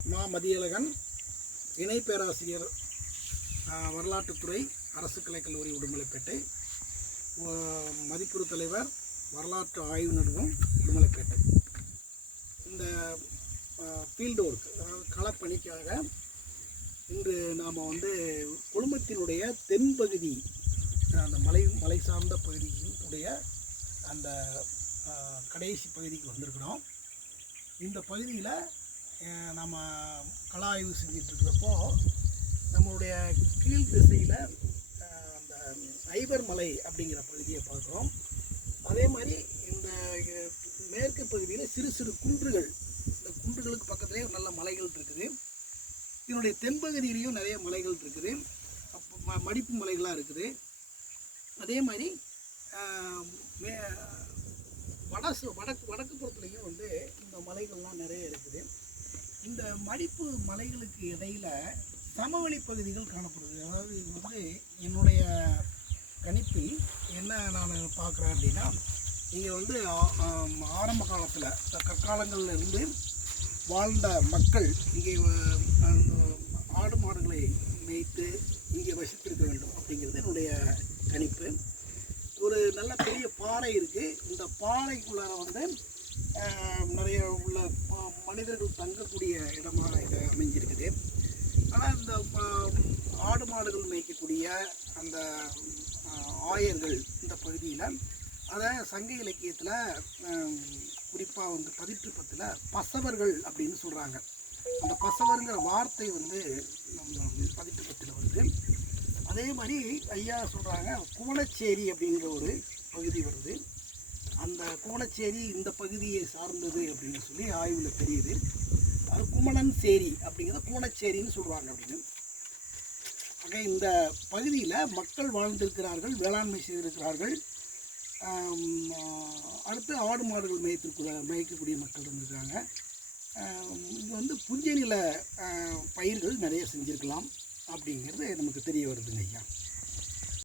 மா மதியழகன், இணை பேராசிரியர், வரலாற்றுத்துறை, அரசு கலைக்கல்லூரி, உடுமலைப்பேட்டை. மதிப்புறு தலைவர், வரலாற்று ஆய்வு நிறுவனம், உடுமலைப்பேட்டை. இந்த ஃபீல்டு ஒர்க், அதாவது களப்பணிக்காக இன்று நாம் குழுமத்தினுடைய தென்பகுதி, அந்த மலை சார்ந்த பகுதியினுடைய அந்த கடைசி பகுதிக்கு வந்திருக்கிறோம். இந்த பகுதியில் நம்ம கள ஆய்வு செஞ்சிட்ருக்கிறப்போ நம்மளுடைய கீழ் திசையில் அந்த ஐவர் மலை அப்படிங்கிற பகுதியை பார்க்குறோம். அதே மாதிரி இந்த மேற்கு பகுதியில் சிறு சிறு குன்றுகள், இந்த குன்றுகளுக்கு பக்கத்துலேயே நல்ல மலைகள் இருக்குது. இதனுடைய தென்பகுதியிலையும் நிறைய மலைகள் இருக்குது, மடிப்பு மலைகளாக இருக்குது. அதே மாதிரி வடக்கு புறத்துலேயும் இந்த மலைகள்லாம் நிறைய இருக்குது. இந்த மடிப்பு மலைகளுக்கு இடையில் சமவெளி பகுதிகள் காணப்படுது. அதாவது இது என்னுடைய கணிப்பில் என்ன நான் பார்க்குறேன் அப்படின்னா, இங்கே ஆரம்ப காலத்தில் கற்காலங்களில் இருந்து வாழ்ந்த மக்கள் இங்கே ஆடு மாடுகளை மேய்த்து இங்கே வசித்திருக்க வேண்டும் அப்படிங்கிறது என்னுடைய கணிப்பு. ஒரு நல்ல பெரிய பாறை இருக்குது. இந்த பாறைக்குள்ளார நிறைய உள்ள மனிதர்கள் தங்கக்கூடிய இடமாக இது அமைஞ்சிருக்குது. ஆனால் இந்த ஆடு மாடுகள் மேய்க்கக்கூடிய அந்த ஆயர்கள் இந்த பகுதியில், அதை சங்க இலக்கியத்தில் குறிப்பாக பதிற்று பத்தில் பசவர்கள் அப்படின்னு சொல்கிறாங்க. அந்த பசவருங்கிற வார்த்தை பதிற்று பத்தில் வருது. அதே மாதிரி ஐயா சொல்கிறாங்க, குமணச்சேரி அப்படிங்கிற ஒரு பகுதி வருது. அந்த குமணச்சேரி இந்த பகுதியை சார்ந்தது அப்படின்னு சொல்லி ஆய்வில் தெரியுது. அது குமணன் சேரி அப்படிங்கிறத குமணச்சேரின்னு சொல்கிறாங்க அப்படின்னு. ஆக இந்த பகுதியில் மக்கள் வாழ்ந்திருக்கிறார்கள், வேளாண்மை செய்திருக்கிறார்கள். அடுத்து ஆடு மாடுகள் மேய்க்கக்கூடிய மக்கள் இருந்திருக்காங்க. இது புஞ்சை நில பயிர்கள் நிறைய செஞ்சுருக்கலாம் அப்படிங்கிறது நமக்கு தெரிய வருதுங்க ஐயா.